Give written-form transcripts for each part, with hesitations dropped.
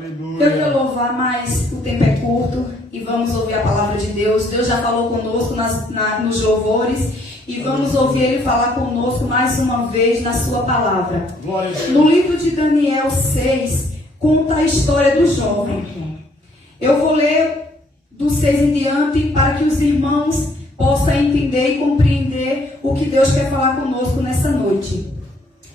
Aleluia. Eu quero louvar, mas o tempo é curto e vamos ouvir a palavra de Deus. Deus já falou conosco nos louvores e vamos ouvir Ele falar conosco mais uma vez na sua palavra. No livro de Daniel 6, conta a história do jovem. Eu vou ler do 6 em diante para que os irmãos possam entender e compreender o que Deus quer falar conosco nessa noite.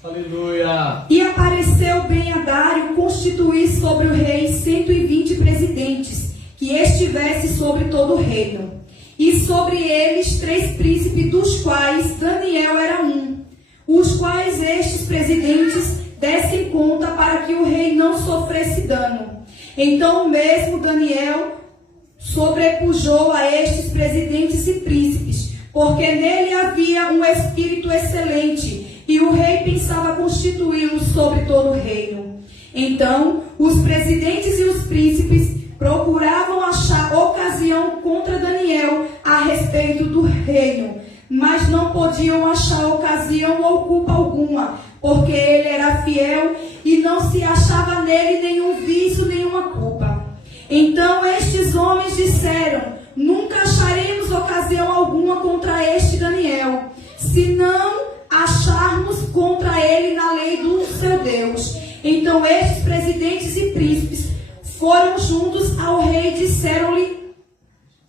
Aleluia. E apareceu Ben-Hadário constituir sobre o rei 120 presidentes, que estivesse sobre todo o reino, e sobre eles 3 príncipes, dos quais Daniel era um, os quais estes presidentes dessem conta para que o rei não sofresse dano. Então mesmo Daniel sobrepujou a estes presidentes e príncipes, porque nele havia um espírito excelente, e o rei pensava constituí-lo sobre todo o reino. Então, os presidentes e os príncipes procuravam achar ocasião contra Daniel a respeito do reino, mas não podiam achar ocasião ou culpa alguma, porque ele era fiel e não se achava nele nenhum vício, nenhuma culpa. Então estes homens disseram: nunca acharemos ocasião alguma contra este Daniel, se não acharmos contra ele na lei do seu Deus. Então estes presidentes e príncipes foram juntos ao rei e disseram-lhe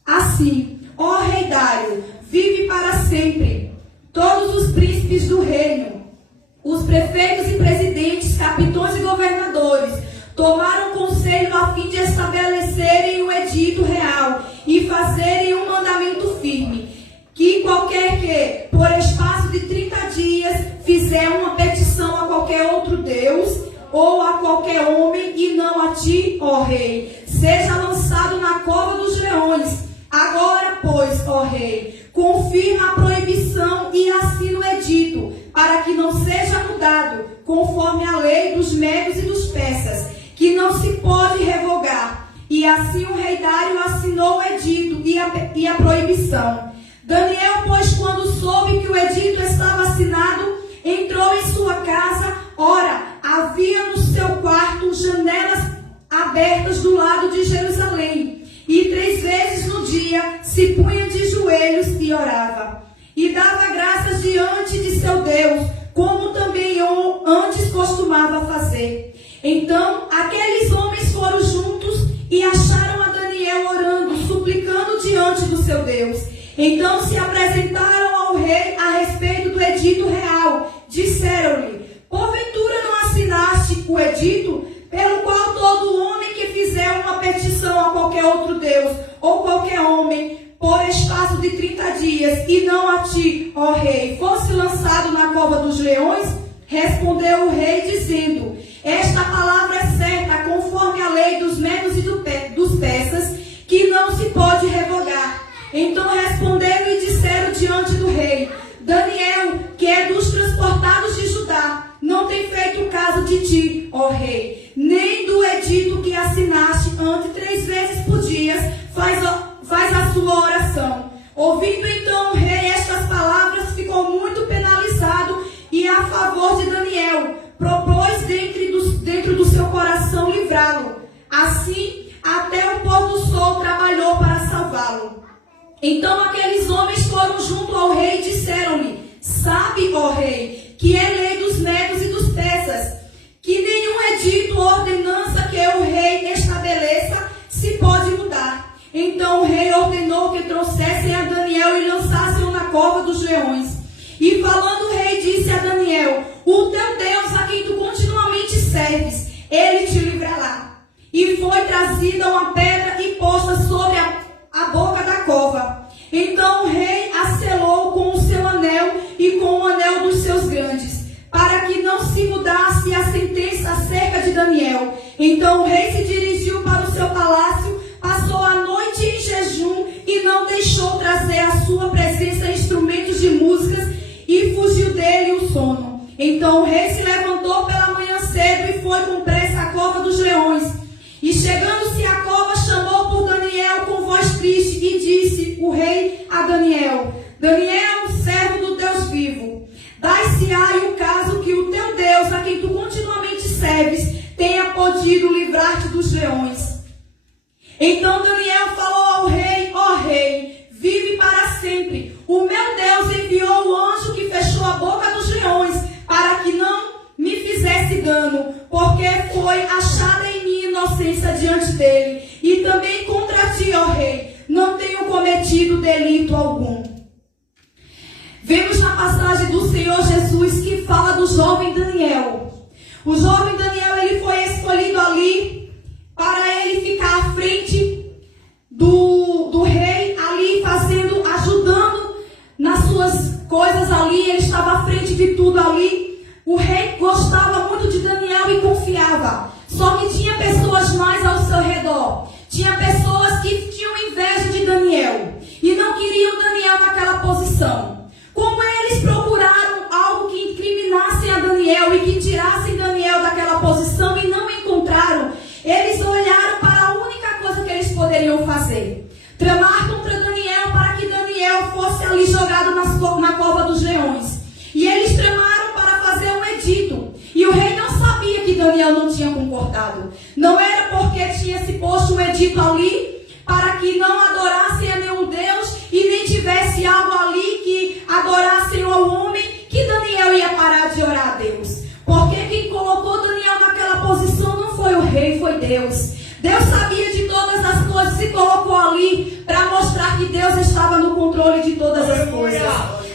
assim: ó rei Dário, vive para sempre. Todos os príncipes do reino, os prefeitos e presidentes, capitães e governadores, tomaram conselho a fim de estabelecerem um edito real e fazerem um mandamento firme, que qualquer que, por espaço de 30 dias, fizer uma petição a qualquer outro Deus, ou a qualquer homem, e não a ti, ó rei, seja lançado na cova dos leões. Agora, pois, ó rei, confirma a proibição e assina o edito, para que não seja mudado, conforme a lei dos medos e dos persas, que não se pode revogar. E assim o rei Dário assinou o edito e a proibição. Daniel, pois, quando soube que o edito estava assinado, entrou em sua casa. Ora, havia no seu quarto janelas abertas do lado de Jerusalém, e 3 vezes no dia se punha de joelhos e orava, e dava graças diante de seu Deus, como também antes costumava fazer. Então aqueles homens foram juntos e acharam a Daniel orando, suplicando diante do seu Deus. Então se apresentaram ao rei a respeito do edito real. Disseram-lhe: porventura não assinaste o edito, pelo qual todo homem que fizer uma petição a qualquer outro Deus, ou qualquer homem, por espaço de 30 dias, e não a ti, ó rei, fosse lançado na cova dos leões? Respondeu o rei, dizendo: esta palavra é certa, conforme a lei dos medos e dos persas, que não se pode revogar. Então responderam e disseram diante do rei: Daniel, que é dos transportados de Judá, não tem feito caso de ti, ó rei, nem do edito que assinaste antes 3 vezes por dia, faz a sua oração. Ouvindo então o rei estas palavras, ficou muito penalizado, e a favor de Daniel propôs dentro do seu coração livrá-lo. Assim, até o pôr do sol trabalhou para salvá-lo. Então aqueles homens foram junto ao rei e disseram-lhe: sabe, ó rei, que é lei dos medos e dos persas, que nenhum edito ou ordenança que o rei estabeleça se pode mudar. Então o rei ordenou que trouxessem a Daniel e lançassem-o na cova dos leões. E falando o rei, disse a Daniel: o teu Deus, a quem tu continuamente serves, ele te livrará. E foi trazida uma pedra e posta sobre a boca da cova. Então o rei a selou com o seu anel e com o anel dos seus grandes, para que não se mudasse a sentença acerca de Daniel. Então o rei se dirigiu para o seu palácio, passou a noite em jejum e não deixou trazer à sua presença instrumentos de músicas, e fugiu dele o sono. Então o rei se levantou pela manhã cedo e foi com pressa à cova dos leões. E chegando-se à cova, chamou por Daniel com voz triste, e disse o rei a Daniel: Daniel, servo do Deus vivo, dai-se-á o caso que o teu Deus, a quem tu continuamente servos tenha podido livrar-te dos leões. Então Daniel falou ao rei: ó rei, vive para sempre. O meu Deus enviou o anjo que fechou a boca dos leões, para que não me fizesse dano, porque foi achada em mim inocência diante dele. E também contra ti, ó rei, não tenho cometido delito algum. Vemos na passagem do Senhor Jesus que fala do jovem Daniel. O jovem Daniel, ele foi escolhido ali para ele ficar à frente do rei, ali ajudando nas suas coisas ali. Ele estava à frente de tudo ali. O rei gostava muito de Daniel e confiava. Só que tinha pessoas mais ao seu redor. Tinha pessoas que tinham inveja de Daniel e não queriam Daniel naquela posição. Como eles procuraram algo que incriminassem a Daniel e que tirassem Daniel daquela posição e não encontraram, eles olharam para a única coisa que eles poderiam fazer: tramar contra Daniel para que Daniel fosse ali jogado na cova dos leões. E eles tramaram para fazer um edito. E o rei não sabia que Daniel não tinha concordado. Não era porque tinha se posto um edito ali para que não adorassem a nenhum Deus e nem tivesse algo ali que adorassem ao homem que Daniel ia parar de orar a Deus. Porque quem colocou Daniel naquela posição não foi o rei, foi Deus. Deus sabia de todas as coisas e colocou ali para mostrar que Deus estava no controle de todas as coisas.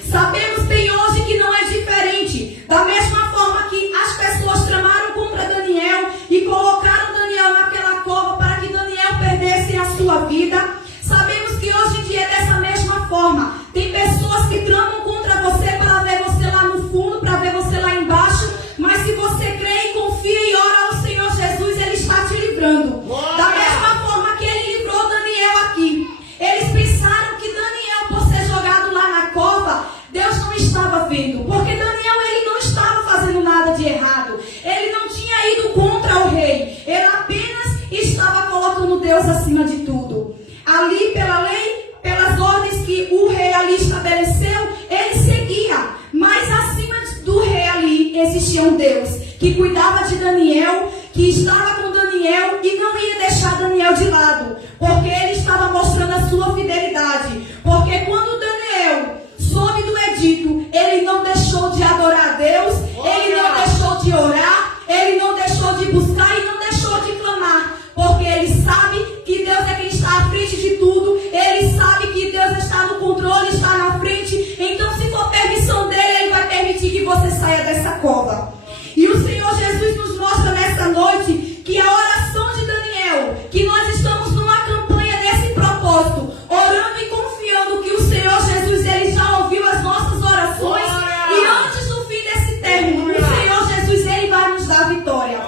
Sabemos bem hoje que não é diferente. Da mesma forma que as pessoas tramaram contra Daniel e colocaram Daniel naquela cova para que Daniel perdesse a sua vida, sabemos que hoje em dia é dessa mesma forma. Tem pessoas que tramam contra você para ver você lá no fundo, para ver você lá embaixo, mas se você crê e confia e ora ao Senhor Jesus, Ele está te livrando. Da mesma forma que Ele livrou Daniel aqui. Eles pensaram que Daniel, por ser jogado lá na cova, Deus não estava vendo, porque Daniel, ele não estava fazendo nada de errado. Ele não tinha ido contra o rei. Ele apenas estava colocando Deus acima de tudo. Ali, pela lei, pelas ordens que o rei ali estabeleceu, ele seguia. Mas acima do rei ali existia um Deus que cuidava de Daniel, que estava com Daniel e não ia deixar Daniel de lado, porque ele estava mostrando a sua fidelidade. Porque quando Daniel soube do edito, ele não deixou de adorar a Deus, ele não deixou de orar, ele não deixou de buscar e não deixou de clamar, porque ele sabe que Deus é quem está à frente de tudo, ele sabe que Deus está no controle, está na frente. Então, se for permissão dele, ele vai permitir que você saia dessa cova. E o Senhor Jesus nos mostra nessa noite que a oração de Daniel, que nós estamos numa campanha desse propósito, orando e confiando que o Senhor Jesus, ele já ouviu as nossas orações. E antes do fim desse término, o Senhor Jesus, ele vai nos dar vitória.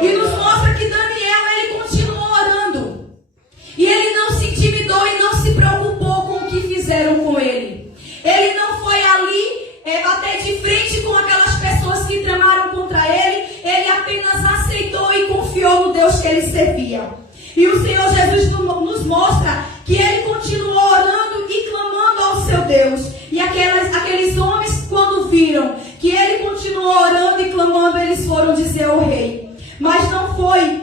E nos mostra que Daniel, ele continuou orando. E ele não se intimidou e não se preocupou com o que fizeram com ele. Ele não foi ali bater de frente com aquelas pessoas que tramaram contra ele. Ele apenas aceitou e confiou no Deus que ele servia. E o Senhor Jesus nos mostra que ele continuou orando e clamando ao seu Deus. E aqueles homens, quando viram que ele continuou orando e clamando, eles foram dizer ao rei. Mas não foi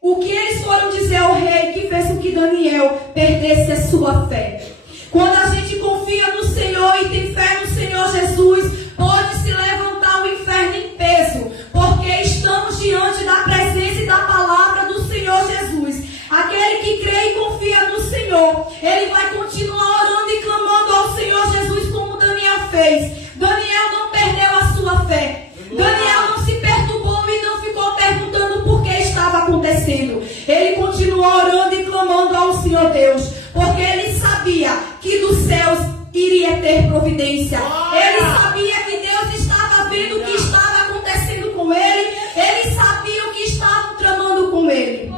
o que eles foram dizer ao rei que fez com que Daniel perdesse a sua fé. Quando a gente confia no Senhor e tem fé no Senhor Jesus, pode se levantar o inferno em peso, porque estamos diante da presença e da palavra do Senhor Jesus. Aquele que crê e confia no Senhor, ele vai continuar orando e clamando ao Senhor Jesus como Daniel fez. Daniel não perdeu a sua fé. Daniel não se perturbou e não ficou perguntando por que estava acontecendo. Ele continuou orando e clamando ao Senhor Deus, porque ele sabia que dos céus iria ter providência. Ele sabia que Deus estava vendo o que estava acontecendo com ele. Ele sabia o que estavam tramando com ele.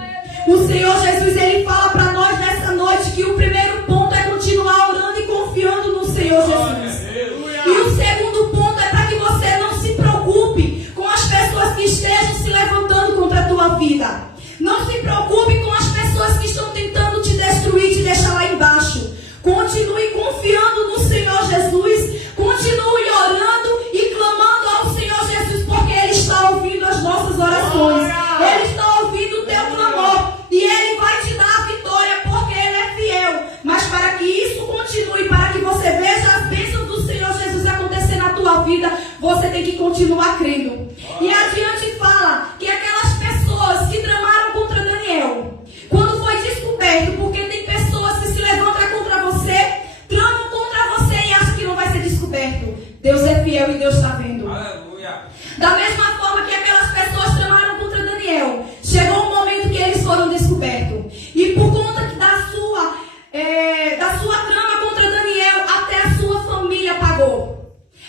O Senhor Jesus, ele fala para nós nessa noite que o primeiro ponto é continuar orando e confiando no Senhor Jesus. E o segundo ponto é para que você não se preocupe com as pessoas que estejam se levantando contra a tua vida. Não se preocupe com as pessoas que estão tentando te destruir, te deixar lá embaixo. Continue confiando no Senhor Jesus. Continue orando e clamando ao Senhor Jesus, porque Ele está ouvindo continua crendo. E adiante fala que aquelas pessoas que tramaram contra Daniel, quando foi descoberto, porque tem pessoas que se levantam contra você, tramam contra você e acham que não vai ser descoberto. Deus é fiel e Deus está vendo. Aleluia. Da mesma forma que aquelas pessoas tramaram contra Daniel, chegou um momento que eles foram descobertos. E por conta da sua trama contra Daniel, até a sua família pagou.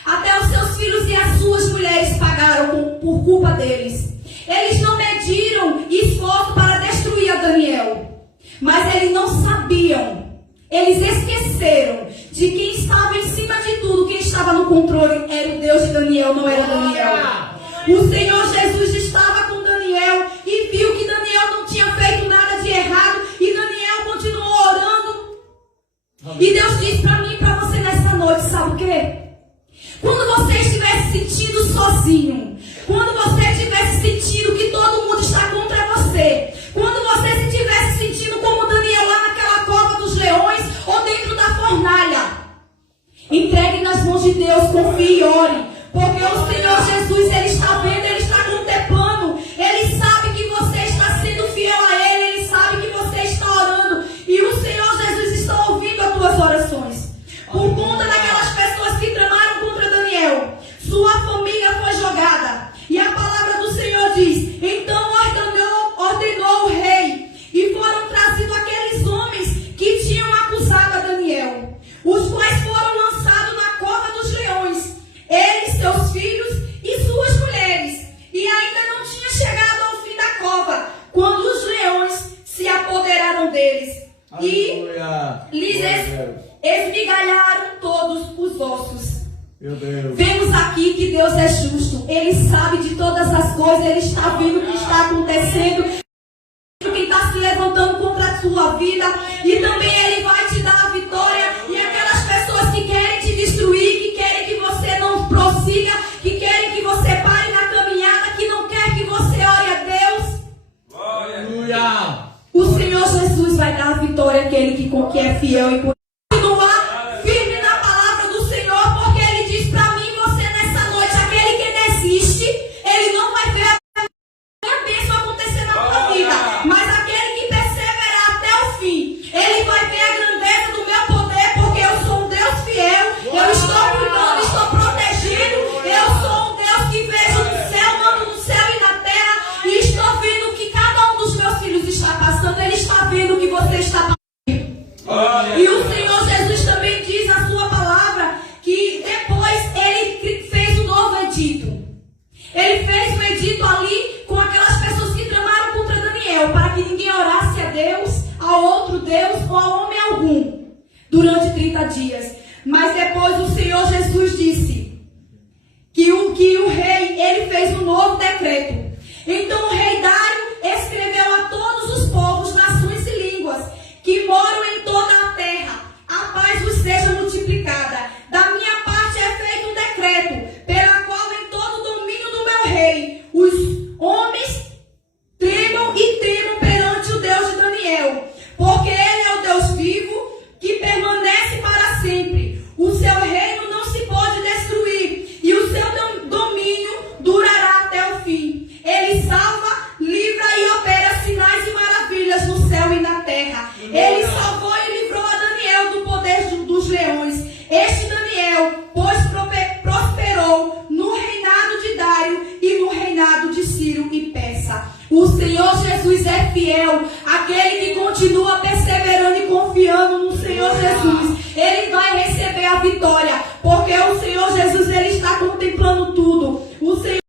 Até os seus filhos e as suas mulheres pagaram por culpa deles. Eles não mediram esforço para destruir a Daniel. Mas eles não sabiam. Eles esqueceram de quem estava em cima de tudo, quem estava no controle era o Deus de Daniel, não era Daniel. O Senhor Jesus estava com Daniel e viu que Daniel não tinha feito nada de errado e Daniel continuou orando. E Deus disse para mim e para você nessa noite, sabe o quê? Quando você estiver se sentindo sozinho, quando você estiver se sentindo que todo mundo está contra você, quando você estiver se sentindo como Daniel lá naquela cova dos leões ou dentro da fornalha, entregue nas mãos de Deus, confie e ore, porque o Senhor Jesus, Ele está vendo, Ele está contemplando, Ele sabe que você está sendo fiel a Ele, Ele sabe que você está orando e o Senhor Jesus está ouvindo as tuas orações. Por conta daquelas pessoas que tramaram contra Daniel, sua família foi jogada. E a palavra do Senhor diz: então ordenou o rei, e foram trazidos aqueles homens que tinham acusado a Daniel, os quais foram lançados na cova dos leões, eles, seus filhos e suas mulheres. E ainda não tinha chegado ao fim da cova, quando os leões se apoderaram deles. Aleluia. E lhes esmigalharam todos os ossos. Meu Deus. Vemos aqui que Deus é justo. Ele sabe de todas as coisas. Ele está vendo o que está acontecendo. Quem está se levantando contra a sua vida. E também Ele vai te dar a vitória. E aquelas pessoas que querem te destruir, que querem que você não prossiga, que querem que você pare na caminhada, que não quer que você ore a Deus. Aleluia. O Senhor Jesus vai dar a vitória àquele que é fiel e continuar firme na palavra do Senhor, porque Ele diz para mim e você nessa noite: aquele que desiste, ele não vai ver a bênção acontecer na tua vida, mas aquele que perseverar até o fim, ele vai ver a grandeza do meu poder, porque eu sou um Deus fiel, eu estou cuidando, estou protegendo, eu sou um Deus que vejo no céu, mando no céu e na terra, e estou vendo o que cada um dos meus filhos está passando, Ele está vendo o que você está passando. E o Senhor Jesus também diz na sua palavra que depois Ele fez um novo edito. Ele fez um edito ali com aquelas pessoas que tramaram contra Daniel, para que ninguém orasse a Deus, a outro Deus ou a homem algum, durante 30 dias. Mas depois o Senhor Jesus disse que o rei, ele fez um novo decreto. Então o rei Dário escreveu a todos os povos, nações e línguas que moram em toda a terra: a paz vos seja multiplicada. Da minha parte é feito um decreto, pela qual em todo o domínio do meu rei, os homens tremam e temam perante o Deus de Daniel, porque Ele é o Deus vivo, que permanece para sempre. O seu reino não se pode destruir, e o seu domínio durará até o fim. Ele salva, livra e opera sinais e maravilhas no céu e na terra. Ele salvou e livrou a Daniel do poder dos leões. Este Daniel, pois prosperou no reinado de Dário e no reinado de Ciro e Persa. O Senhor Jesus é fiel, aquele que continua perseverando e confiando no Senhor Jesus. Ele vai receber a vitória, porque o Senhor Jesus, Ele está contemplando tudo. O Senhor